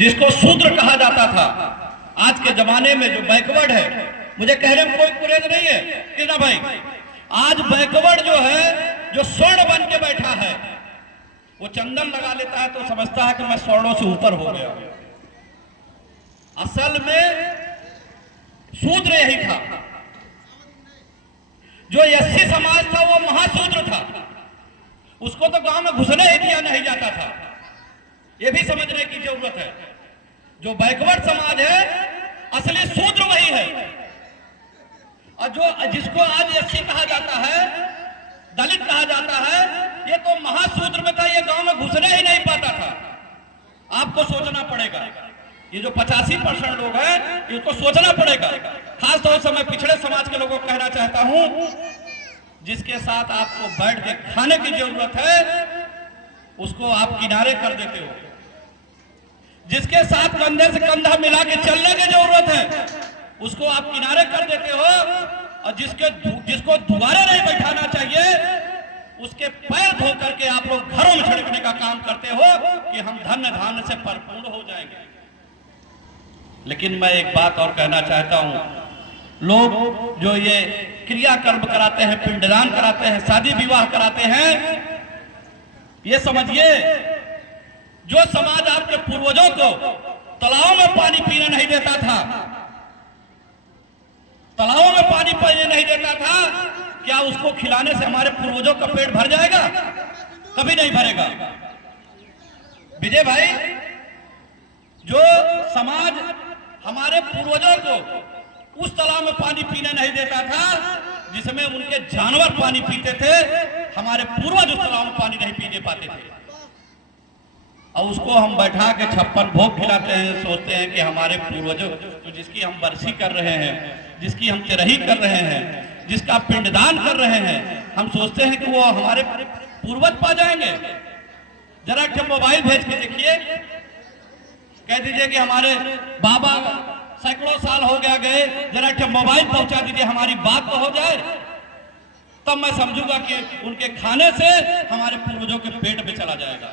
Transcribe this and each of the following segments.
जिसको शूद्र कहा जाता था, आज के जमाने में जो बैकवर्ड है, मुझे कहने में कोई गुरेज नहीं है कि ना भाई, आज बैकवर्ड जो है, जो स्वर्ण बन के बैठा है, वो चंदन लगा लेता है तो समझता है कि मैं स्वर्णों से ऊपर हो गया। असल में शूद्र यही था। जो एससी समाज था वो महाशूद्र था, उसको तो गांव में घुसने ही दिया नहीं जाता था। ये भी समझने की जरूरत है। जो बैकवर्ड समाज है, असली शूद्र वही है। और जो जिसको आज एससी कहा जाता है, दलित कहा जाता है, ये तो महाशूद्र में था, ये गांव में घुसने ही नहीं पाता था। आपको सोचना पड़ेगा, ये जो 85% लोग हैं, इसको सोचना पड़ेगा। खास तौर से मैं पिछड़े समाज के लोगों को कहना चाहता हूं, जिसके साथ आपको बैठ के खाने की जरूरत है, उसको आप किनारे कर देते हो। जिसके साथ कंधे से कंधा मिला के चलने की जरूरत है, उसको आप किनारे कर देते हो। और जिसको दोबारा नहीं बैठाना चाहिए, उसके पैर धो करके आप लोग घरों में छिड़कने का काम करते हो कि हम धन्य धान्य से भरपूर हो जाएंगे। लेकिन मैं एक बात और कहना चाहता हूं, लोग जो ये क्रियाकर्म कराते हैं, पिंडदान कराते हैं, शादी विवाह कराते हैं, ये समझिए, जो समाज आपके पूर्वजों को तालाबों में पानी पीने नहीं देता था, तालाबों में पानी पीने नहीं देता था, क्या उसको खिलाने से हमारे पूर्वजों का पेट भर जाएगा? कभी नहीं भरेगा। विजय भाई, जो समाज हमारे पूर्वजों को उस तालाब में पानी पीने नहीं देता था जिसमें उनके जानवर पानी पीते थे, हमारे पूर्वज उस तालाब में पानी नहीं पीने पाते थे, और उसको हम बैठा के 56 भोग खिलाते हैं। सोचते हैं कि हमारे पूर्वजों, तो जिसकी हम बरसी कर रहे हैं, जिसकी हम तिरही कर रहे हैं, जिसका पिंडदान कर रहे हैं, हम सोचते हैं कि वो हमारे पूर्वज पा जाएंगे। जरा एक मोबाइल भेज के देखिए, कह दीजिए कि हमारे बाबा सैकड़ों साल हो गया गए, जरा एक मोबाइल पहुंचा दीजिए, हमारी बात तो हो जाए, तब मैं समझूंगा कि उनके खाने से हमारे पूर्वजों के पेट में चला जाएगा।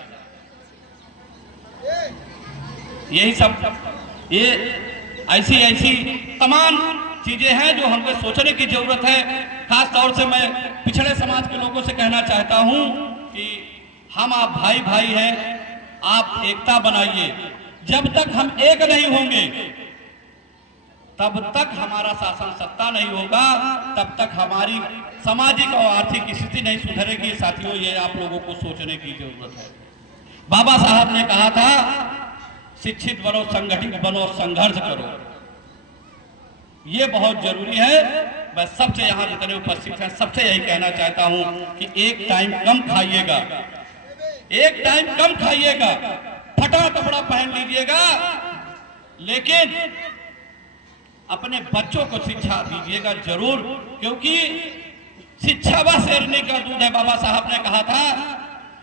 यही सब, ये ऐसी तमाम चीजें हैं जो हमको सोचने की जरूरत है। खास तौर से मैं पिछड़े समाज के लोगों से कहना चाहता हूं कि हम आप भाई भाई हैं, आप एकता बनाइए। जब तक हम एक नहीं होंगे, तब तक हमारा शासन सत्ता नहीं होगा, तब तक हमारी सामाजिक और आर्थिक स्थिति नहीं सुधरेगी। साथियों, ये आप लोगों को सोचने की जरूरत है। बाबा साहब ने कहा था, शिक्षित बनो, संगठित बनो, संघर्ष करो। ये बहुत जरूरी है। मैं सबसे यहाँ जितने उपस्थित हैं, सबसे यही कहना चाहता हूँ कि एक टाइम कम खाइएगा, एक टाइम कम खाइएगा, फटा कपड़ा पहन लीजिएगा, लेकिन अपने बच्चों को शिक्षा दीजिएगा जरूर, क्योंकि शिक्षा वह शेरनी का दूध है। बाबा साहब ने कहा था,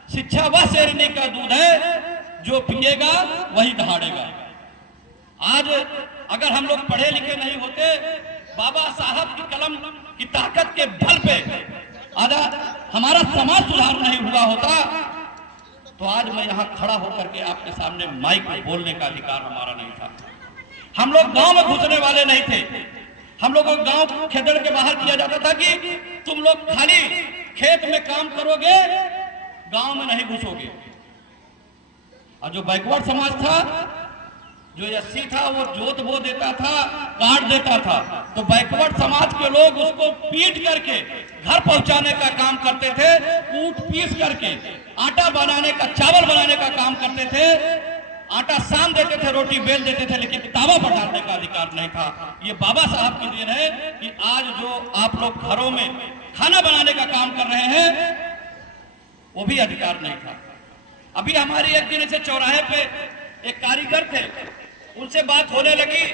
शिक्षा वह शेरनी का दूध है, जो पिएगा वही दहाड़ेगा। आज अगर हम लोग पढ़े लिखे नहीं होते, बाबा साहब की कलम की ताकत के बल पे आज हमारा समाज सुधार नहीं हुआ होता, तो आज मैं यहाँ खड़ा होकर के आपके सामने माइक में बोलने का अधिकार हमारा नहीं था। हम लोग गांव में घुसने वाले नहीं थे। हम लोगों को गांव खेतड़ के बाहर किया जाता था कि तुम लोग खाली खेत में काम करोगे, गांव में नहीं घुसोगे। और जो बैकवर्ड समाज था, जो एससी था, वो जोत बो देता था, काट देता था, तो बैकवर्ड समाज के लोग उसको पीट करके घर पहुंचाने का काम करते थे, कूट पीस करके आटा बनाने का, चावल बनाने का काम करते थे। आटा सान देते थे, रोटी बेल देते थे, लेकिन तावा पर डालने का अधिकार नहीं था। ये बाबा साहब की देन है कि आज जो आप लोग घरों में खाना बनाने का काम कर रहे हैं, वो भी अधिकार नहीं था। अभी हमारी एक दिन से चौराहे पे एक कारीगर थे, उनसे बात होने लगी